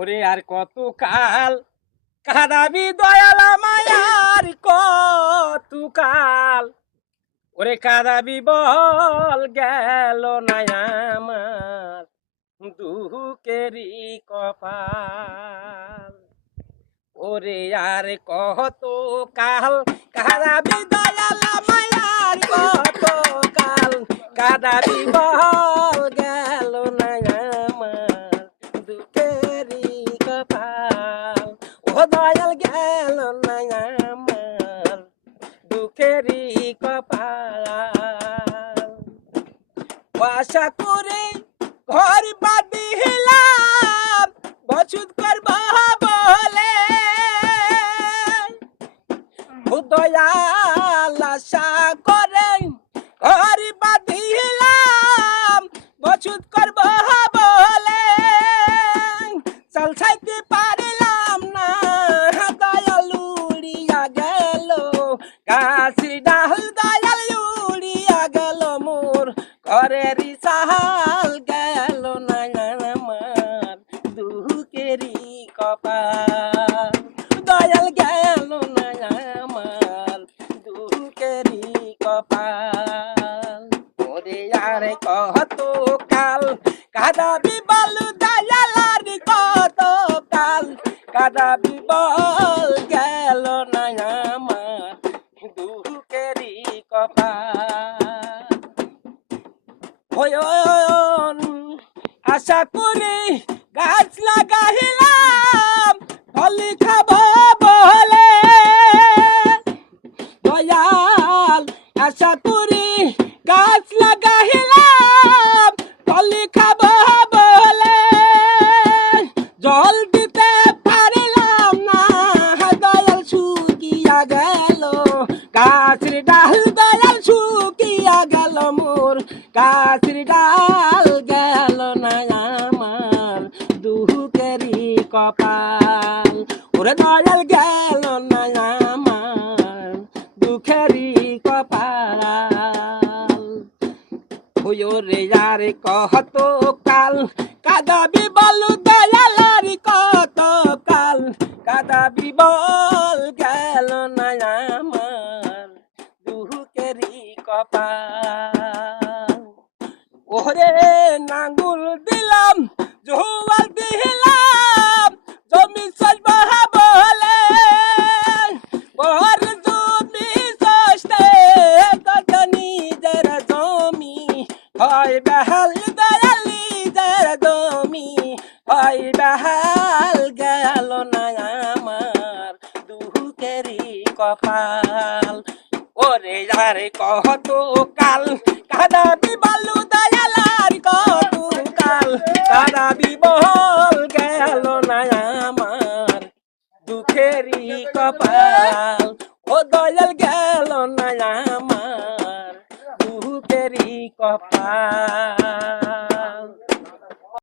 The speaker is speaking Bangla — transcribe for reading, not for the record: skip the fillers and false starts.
ওরে আর কত কাল কাঁদাবি দয়াল মায়ার কত কাল ওরে কাঁদাবি বল গেল না আমার দুঃখেরই কপাল ওরে আর কত কাল কাঁদাবি দয়াল মায়ার কত কাল কাঁদাবি বল গেল না আমার দুঃখেরই কপাল ও দয়াল গেল না আমার দুঃখেরই কপাল আশা করে ঘর বাঁধিলাম বছর করব বলে ও দয়াল আশা করে ঘর বাঁধিলাম বছর করব বলে চাল ছাইতে পারলাম না দয়াল উড়িয়া গেল গাছি ডাল দয়াল উড়িয়া গেল মোর ঘরের চাল গেল না আমার দুঃখেরই কপাল দয়াল গেল না আমার দুঃখেরই কপাল ওরে আর কত কাল কাঁদাবি বল দয়াল আর কত কাল কাঁদাবি বল গেল না আমার দুঃখেরই কপাল ওই আশা করি গাছ লাগাইলাম ফল খাবো বলে দয়াল আশা করি গাছ লাগাইলাম ফল খাবো বলে জল দিতে পারলাম না দয়াল শুকিয়া গেল গাছের ডাল দয়াল শুকিয়া গেল মোর গাছের ডাল গেল না আমার দুঃখেরই কপাল ওরে দয়াল গেল না আমার দুঃখেরই কপাল ওরে আর কত কাল কাঁদাবি বল দয়াল আর কত কাল কাঁদাবি বল গেল না আমার দুঃখেরই কপাল ওরে নাঙ্গুল দিলাম জোয়াল দিলাম জমি সজবা বলে বর জমি সস্তে কত নিজের জমি হয় বেহাল দয়াল নিজের জমি হয় বেহাল গেল না আমার দুঃখেরই কপাল ওরে আর কত কাল কাঁদাবি বলু দয়াল আর কত কাল কাঁদাবি বল গেল না আমার দুঃখেরই কপাল ও দয়াল গেল না আমার দুঃখেরই কপাল।